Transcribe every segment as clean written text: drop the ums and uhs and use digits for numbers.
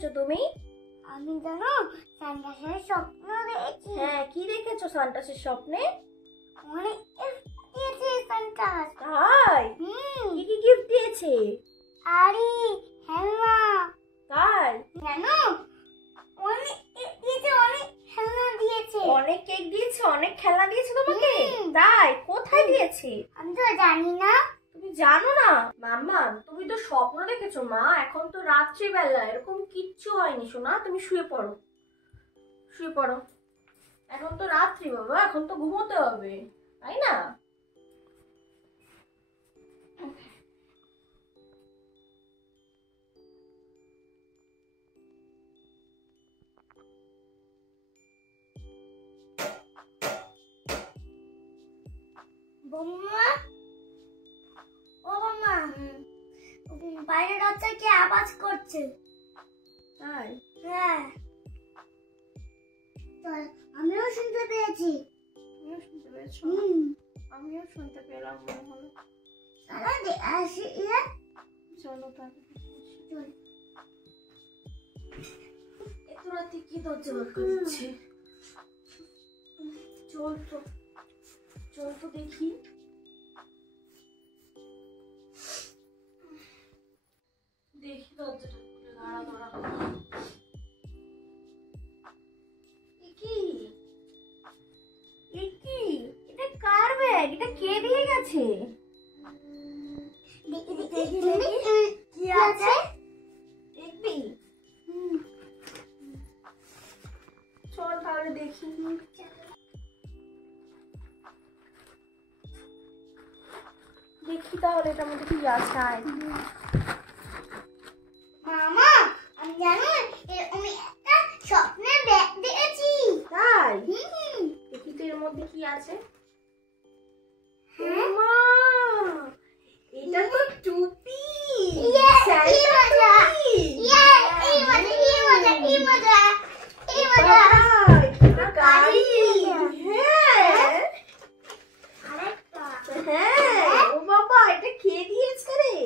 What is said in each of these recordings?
দেখেছো তুমি? আমি জানো সানটাসের স্বপ্ন দেখেছি। হ্যাঁ, কি দেখেছো সান্টাসের স্বপ্নে? অনেক gift দিয়েছে সানটাস। তাই? কি কি গিফট দিয়েছে? আরে খেলনা। তাই? জানো অনেক gift দিয়েছে, অনেক খেলনা দিয়েছে। অনেক কেক দিয়েছে, অনেক খেলনা দিয়েছে তোমাকে? তাই? কোথায় দিয়েছে? আমি তো জানি না। তুমি জানো না? মাম্মা, তুমি তো স্বপ্ন দেখেছো মা, এখন তো রাত্রিবেলা, এরকম কিচ্ছু হয়নি সোনা, তুমি শুয়ে পড়ো, শুয়ে পড়ো। এখন তো রাত্রি বাবা, এখন তো ঘুমোতে হবে, তাই না? বৌমা, ও বৌমা, বাইরে দরজায় কে আওয়াজ করছে? তাই? হ্যাঁ, চল, আমিও শুনতে পেয়েছি। তুমিও শুনতে পেয়েছো? আমিও শুনতে পেলাম মনে হলো। তাহলে আসি। চলো তাহলে। চল। এত রাতে কি দরজা করছে? চল তো, চল তো দেখি। দেখি দরজাটা খুলে, দাঁড়া দাঁড়া। এটা কার ব্যাগ? এটা কে দিয়ে গেছে? দেখি কি আছে। দেখবি? চল তাহলে দেখি। দেখি তাহলে এটার মধ্যে কি আছে। মামা, আমি জানো আমি একটা স্বপ্নের ব্যাগ দেখেছি। তাই? দেখি তো এর মধ্যে কি আছে। মা, এটা তো টুপি। গাড়ি। হ্যাঁ, ও বাবা, এটা কে দিয়েছে রে?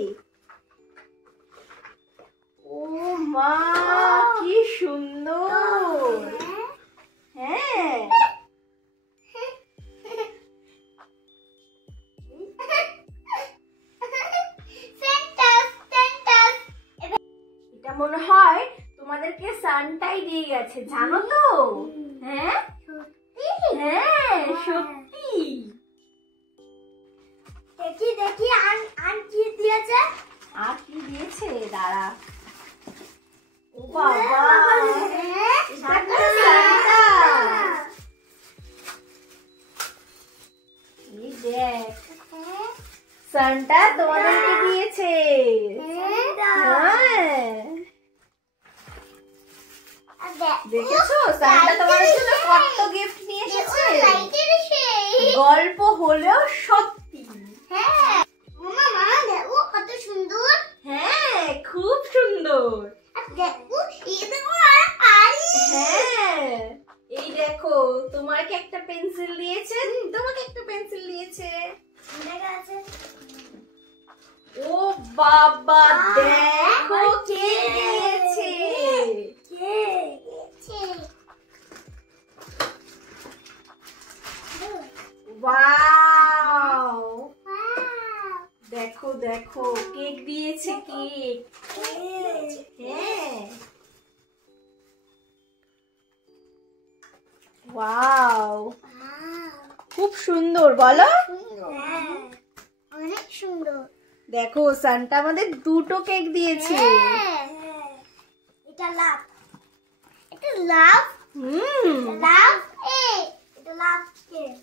ও মা, কি সুন্দর। হ্যাঁ, এটা মনে হয় তোমাদেরকে সানটাই দিয়ে গেছে, জানো তো? হ্যাঁ হ্যাঁ, সত্যি। দেখি দেখি আর কি দিয়েছে। আর কি দিয়েছে? দাঁড়া। ও বাবা, এটা তো সান্টা। এই দেখ, সান্টা তোমাদেরকে দিয়েছে। হ্যাঁ, দেখেছো সান্টা তোমাদের জন্য কত গিফট নিয়ে এসেছে। গল্প হলেও সত্যি। হ্যাঁ মামা, দেখো কত সুন্দর। হ্যাঁ, খুব সুন্দর। দেখো এই দেখো হ্যাঁ, এই দেখো, তোমাকে একটা পেন্সিল দিয়েছে, তোমাকে একটা পেন্সিল দিয়েছে। ও বাবা, দেখো কে দিয়েছে। ওয়াও, দেখো দেখো, কেক দিয়েছে, কেক। হ্যাঁ, ওয়াও, খুব সুন্দর, বলো? অনেক সুন্দর। দেখো সান্টা আমাদের দুটো কেক দিয়েছে। এটা লাভ, এটা লাভ, লাভ এটা love cake.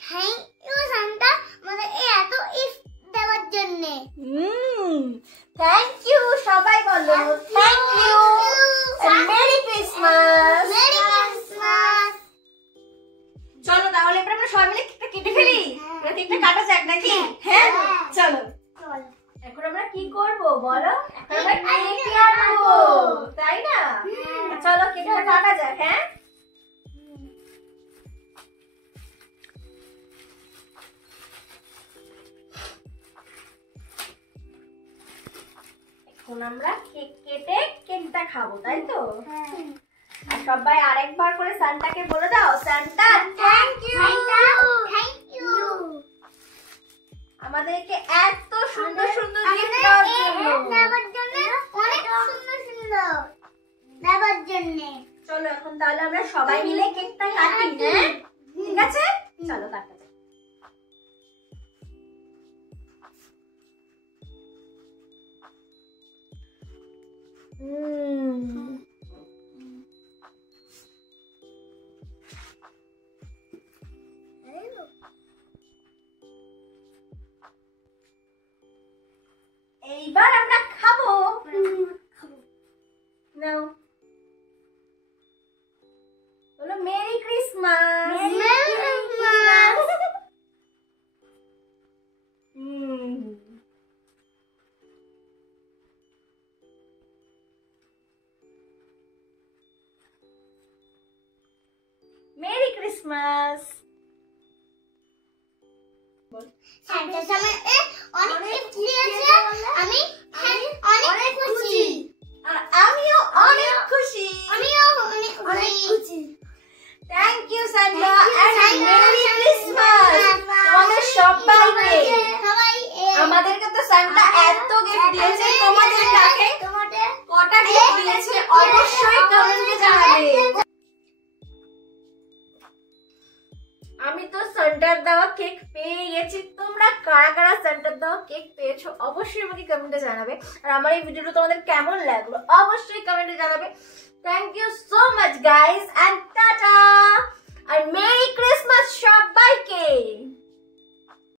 Thank you Santa, আমাদের এত গিফট দেওয়ার জন্য। থ্যাংক ইউ, সবাই বলো thank you. Merry Christmas. Merry Christmas. চলো তাহলে এবার আমরা সবাই মিলে কেকটা কেটে ফেলি। কেকটা কাটা যাক নাকি? হ্যাঁ, চলো। এখন আমরা কি করব বলো? এখন আমরা কেক কাটবো, তাই না? চলো কেকটা কাটা যাক। হ্যাঁ, এখন আমরা কেক কেটে কেকটা খাবো, তাই তো? আর সবাই আরেকবার করে সান্টাকে বলে দাও, Santa thank you, thank you আমাদেরকে এত সুন্দর সুন্দর গিফট দেওয়ার জন্য। অনেক সুন্দর সুন্দর দেওয়ার জন্য। চলো এখন তাহলে আমরা সবাই মিলে কেকটা কাটি, হ্যাঁ? ঠিক আছে, চলো কাটা যাক। এইবার আমরা খাবো। নাও, বলো merry Christmas. Merry Christmas. Merry Christmas. সান্টার সময় অনেক গিফট দিয়েছে, আমি অনেক খুশি। আর আমিও অনেক খুশি। আমিও অনেক খুশি। Thank you Santa and merry Christmas তোমাদের সবাইকে। আমাদেরকে তো সান্টা এত গিফট দিয়েছে, তোমাদের কাকে কটা গিফট দিয়েছে অবশ্যই কমেন্টে জানাবে। আমি তো সান্টার দেওয়া কেক পেয়ে গেছি, তোমরা কারা কারা সান্টার দেওয়া কেক পেয়েছো অবশ্যই আমাকে কমেন্টে জানাবে। আর আমার এই ভিডিওটা তোমাদের কেমন লাগলো অবশ্যই কমেন্টে জানাবে। Thank you so much.